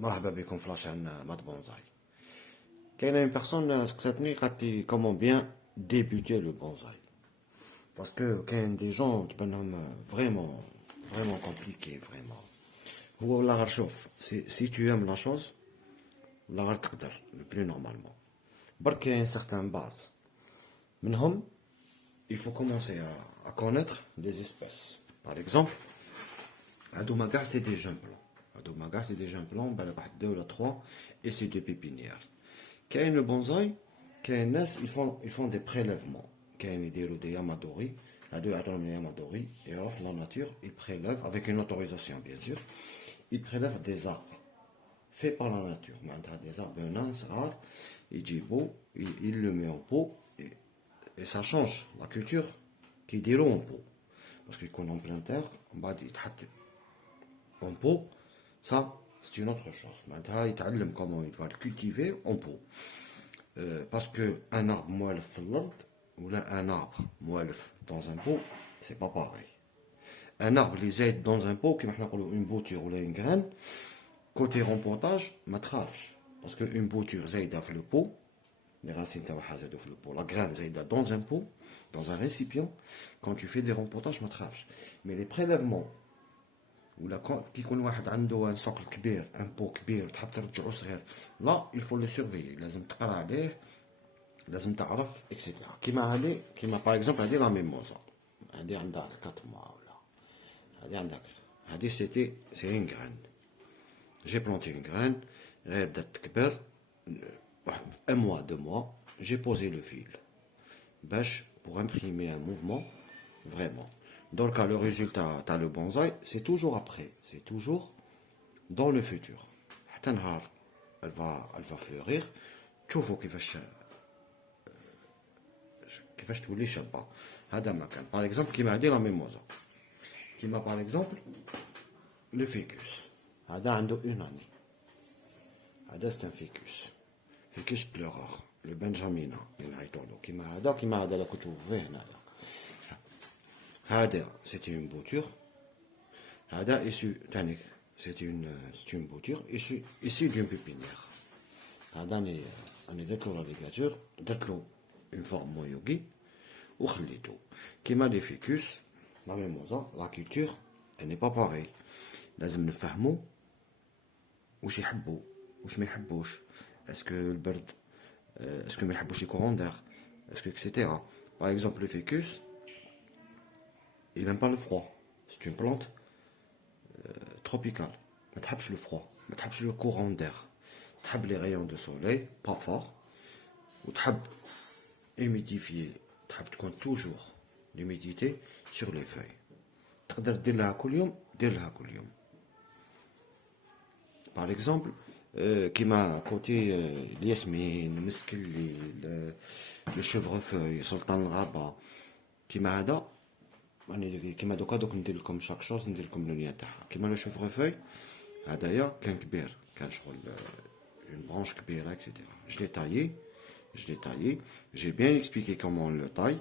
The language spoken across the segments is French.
مرحبا بكم في لاشين مات بونزاي. كاينه une personne سقساتني قالت لي comment bien débuter le bonsaï parce que كاين des gens تبانهم vraiment compliqué vraiment. هو والله غير شوف si tu aimes la chose والله غير تقدر le plus normalement. برك كاين certains bases منهم il faut commencer à connaître les espèces. Par exemple, Adomaga c'est des jeunes plants. Adomaga c'est des jeunes plants, ben, deux ou trois, et c'est des pépinières. Quand il y a le bonsaï, quand ils font des prélèvements. Quand il y a des yamadori, à deux yamadori, et alors la nature, ils prélèvent, avec une autorisation bien sûr, ils prélèvent des arbres faits par la nature. Maintenant, des arbres nains, rares, il dit beau, il le met en pot, et ça change la culture qui déroule en pot. Parce qu'il qu'on en plein terre, on va dire en pot, ça c'est une autre chose. Maintenant, il t'apprend comment il va le cultiver en pot. Parce qu'un arbre moellef dans l'herbe ou un arbre moellef dans un pot, c'est pas pareil. Un arbre les aide dans un pot, comme une bouture ou une graine, côté rempotage, ma trafche. Parce qu'une bouture aide dans le pot, les racines dans le pot, la graine aide dans un pot, dans un récipient, quand tu fais des rempotages, ma trafche. Mais les prélèvements, ولا كي يكون واحد عنده ان سوق كبير ان بو كبير تحب ترجعو صغير لا il faut le surveiller لازم تقرا عليه لازم تعرف اكسيتيرا كيما باغ اكزومبل هادي لا ميموزا هادي عندها 4 موا ولا هادي عندك هادي سي ان غران جي بلونتي اون غران غير بدات تكبر واحد ان موا دو موا جي بوزي لو فيل باش pour imprimer un mouvement vraiment. Donc le résultat, tu as le bonsaï, c'est toujours après, c'est toujours dans le futur. Elle va fleurir. تشوفوا كيفاش تولي شابه. هذا مكان. Par exemple, كيما هادي لا ميموزا. كيما par exemple le ficus. هذا عنده une année. هذا c'est un ficus. Ficus pleureur. Le benjamina. كيما هذا اللي كنتو فيه هنايا. هذا c'était une bouture. هذا issu تانيك c'est une bouture issue d'une pépinière. هذا أنا درت له لا ليغاتور درت له une forme moyogi وخليته. كيما لي فيكوس لا ميموزا لا كولتور elle n'est pas pareil. لازم نفهمو واش يحبوا واش ما يحبوش. اسكو البرد اسكو ما يحبوش لي كورون دير اسكو اكسيتيرا. Par exemple le ficus il n'aime pas le froid. C'est une plante tropicale. ما تحبش le froid, ما تحبش le courant d'air. تحب les rayons de soleil, pas fort. وتحب humidifier. تحب تكون toujours l'humidité sur les feuilles. تقدر دير لها كل يوم, دير لها كل يوم. Par exemple, كيما كوتي الياسمين, المسكلي, le chevrefeuille, سلطان الغابة. كيما هذا كيما دوك ندير لكم شاك شوز ندير لكم اللونيه تاعها. كيما لو شوفغوفوي هذايا كان كبير كان شغل اون برانش كبيره اكسيتيرا. je l'ai taillé j'ai bien expliqué comment on le taille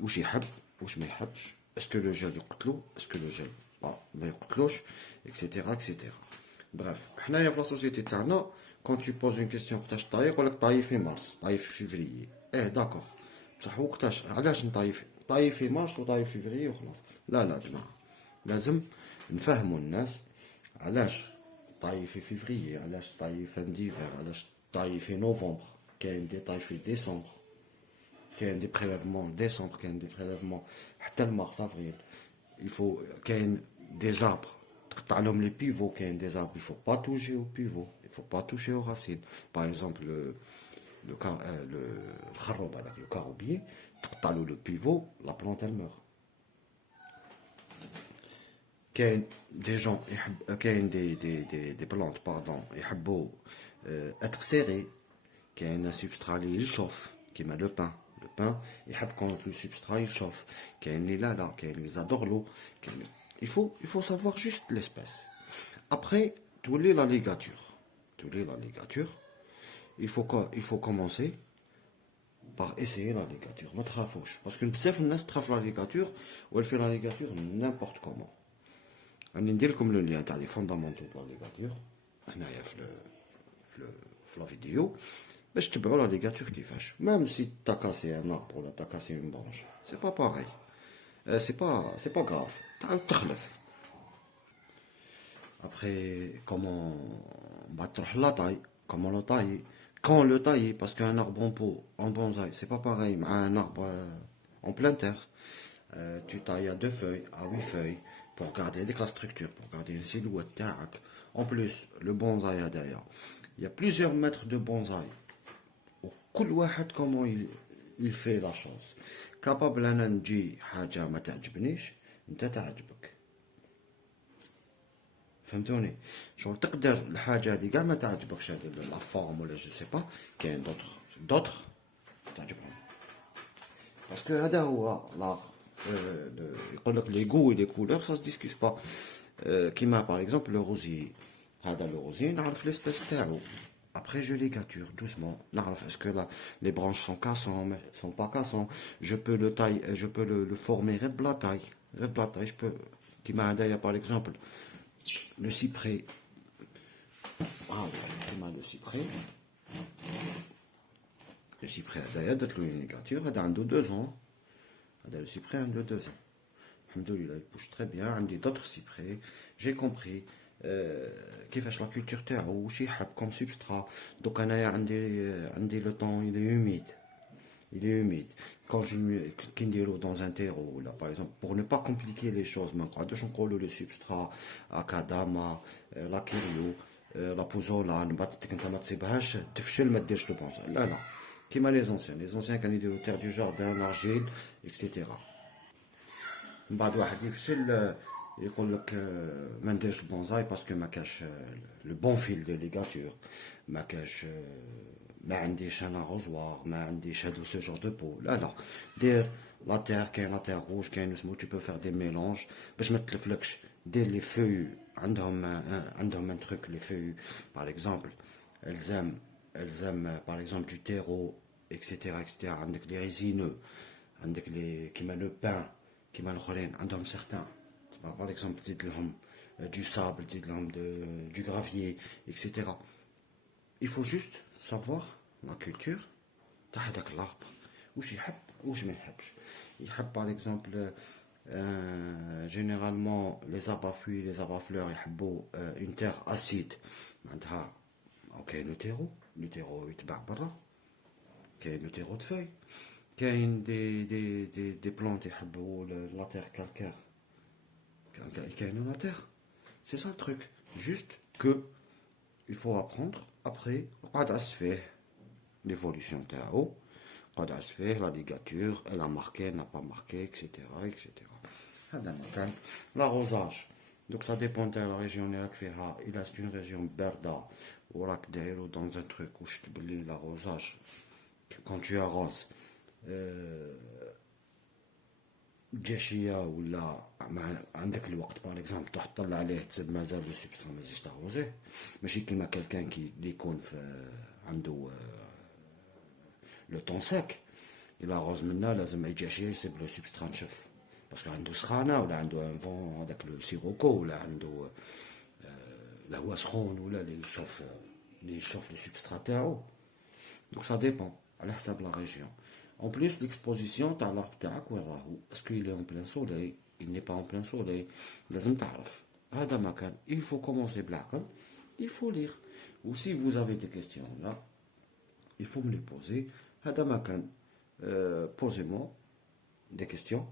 واش يحب واش ما يحبش اسكو لو جيل يقتلو اسكو لو جيل ما يقتلوش اكسيتيرا اكسيتيرا. بريف حنايا في لا سوسيتي تاعنا كون tu poses une question وقتاش طاي يقول لك طاي في مارس طاي في فيفري. داكور بصح وقتاش علاش نطاي طاي في مارس وطاي في فيفري وخلاص. لا جماعه لازم نفهموا الناس علاش طاي في فيفري علاش طاي في ديفير علاش طاي في نوفمبر. كاين دي طاي في ديسمبر كاين دي بريليفمون ديسمبر كاين دي بريليفمون حتى المارس افريل. الفو كاين دي زابر تقطع لهم لي بيفو. كاين دي زابر il faut pas toucher au pivot il faut pas toucher aux racines. par exemple الخروب هذاك لو كاروبيي تقطع له لو بيفو لا بلانت elle meurt. كاين دي جون يحب كاين دي بلانت باردون يحبوا اتر سيري. كاين سبسترا لي يشوف كيما لو بان يحب كون لو سبسترا يشوف. كاين لي لا كاين لي زادور لو كاين il faut savoir juste l'espèce. Après تولي لا ليغاتور il faut commencer par essayer la ligature. ما تخافوش parce que بزاف الناس تخاف la ligature و elle fait la ligature n'importe comment. راني ندير لكم لو لين تاع لي فوندامونتو تاع la ligature هنايا في la vidéo باش تبعوا la ligature كيفاش. Même si t'as cassé un arbre ou t'as cassé une branche, c'est pas pareil. C'est pas grave. تعاود تخلف. Après, comment battre la taille, comment le tailler, quand le tailler, parce qu'un arbre en pot, en bonsaï, c'est pas pareil, mais un arbre en pleine terre, tu tailles à 2 feuilles, à 8 feuilles, pour garder avec la structure, pour garder une silhouette, tac. En plus, le bonsaï d'ailleurs, il y a plusieurs mètres de bonsaï. كل واحد comment il fait la chose. Capable أنا نجي حاجة ما تعجبنيش، أنت تعجبك. فهمتوني شغل تقدر الحاجه هذه كاع ما تعجبكش هذه لا فورم ولا جو سي با كاين دوطخ تعجبهم باسكو هذا هو لا يقول لك لي غو لي كولور سا ديسكوس با كيما باغ اكزومبل لو روزي هذا لو روزي نعرف ليسبيس تاعو après je les gâture doucement نعرف est-ce que là les branches sont cassants sont pas cassants je peux le taille je peux le former غير بلا taille je peux كيما هذايا باغ اكزومبل le cyprès. Ah, le cyprès. Le cyprès, d'ailleurs, d'être une ligature, il a 2 ans. Le cyprès a 2 ans. Alhamdoulilah, il pousse très bien. Il y a d'autres cyprès. J'ai compris. Qui fait la culture terre ou comme substrat. Donc, le temps, il est humide. Quand je mets dans un terreau, là, par exemple, pour ne pas compliquer les choses, le substrat, akadama, la kirio, la pouzola, ne pas te تسيبهاش تفشل ما تديرش le bonsaï. Là. Comme les anciens qui ont terre du jardin, l'argile, etc. بعد واحد يفشل يقول لك ما نديرش البونزاي باسكو ما كاش le bon fil de ligature, ما كاش ما عنديش انا غزوار ما عنديش هادو سو جور دو بو لا دير لا تير كاين لا تير روج كاين سمو tu peux faire des mélanges باش ما تلفلكش دير لي فeuilles عندهم ان تروك لي فeuilles par exemple elles aiment par exemple du terreau etc عندك لي ريزينو عندك لي كيما لو بان كيما الاخرين عندهم certains par exemple تزيد لهم du sable تزيد لهم du gravier etc il faut juste savoir la culture تاع هذاك l'arbre واش يحب واش ما يحبش يحب par exemple généralement les abrafouilles les abrafleurs يحبوا une terre acide معناتها كاين لو تيرو يتباع برا كاين لو تيرو دفاي كاين دي بلانت يحبوا لا تير كالكير كاين لا تير c'est ça le truc juste que il faut apprendre après قاعد se fait l'évolution تاعو قاعد se fait la ligature elle a marqué elle n'a pas marqué etc هذا مكان l'arrosage donc ça dépend de la région اللي راك فيها il reste une région باردة وراك دايرو dans un truc واش تبلي l'arrosage quand tu arroses جاشية ولا عندك الوقت باغ اكزومبل تروح تطلع عليه تسد مازال لو سوبسترا مازالش تاغوزيه ماشي كيما كالكان كي يكون في عنده لو طون ساك الا غوز منا لازم جاشية يسيب لو سوبسترا نشف باسكو عنده سخانة ولا عنده ان فون هذاك لو سيروكو ولا عنده لا هو سخون ولا اللي يشوف لو سوبسترا تاعو دونك سا ديبون على حساب لا ريجيون. En plus, l'exposition تاع l'arbre تاعك وين راهو est-ce qu'il est en plein soleil il n'est pas en plein soleil لازم تعرف هذا مكان il faut commencer بالعقل il faut lire ou si vous avez des questions là il faut me les poser هذا مكان posez-moi des questions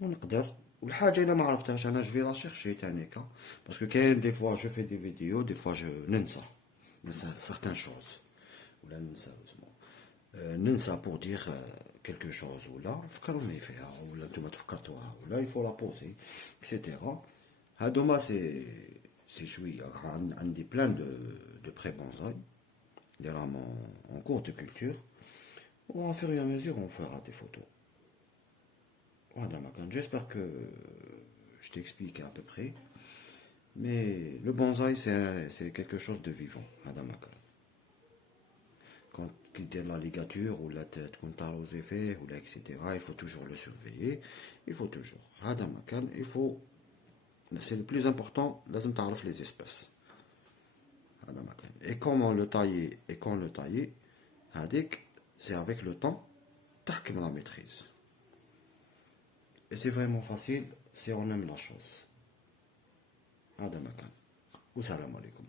ونقدر والحاجة إلا ما عرفتهاش أنا جو في لا شيرشي تانيكا باسكو كاين دي فوا جو في دي فيديو دي فوا جو ننسى certaines choses ولا ننسى ننسى pour dire quelque chose ولا فكروني فيها ولا نتوما تفكرتوها ولا il faut la poser etc هادوما سي شوية عندي plein de pré bonsaï directement en cours de culture ou en fur et à mesure on fera des photos. Voilà, j'espère que je t'ai expliqué à peu près mais le bonsaï c'est quelque chose de vivant quand il y a la ligature ou la tête quand tu as aux effets ou là, etc. il faut toujours le surveiller il faut toujours il faut c'est le plus important لازم تعرف les espèces Et comment le tailler et quand le tailler, c'est avec le temps, tac, la maîtrise. Et c'est vraiment facile si on aime la chose. هذا مكان. والسلام عليكم.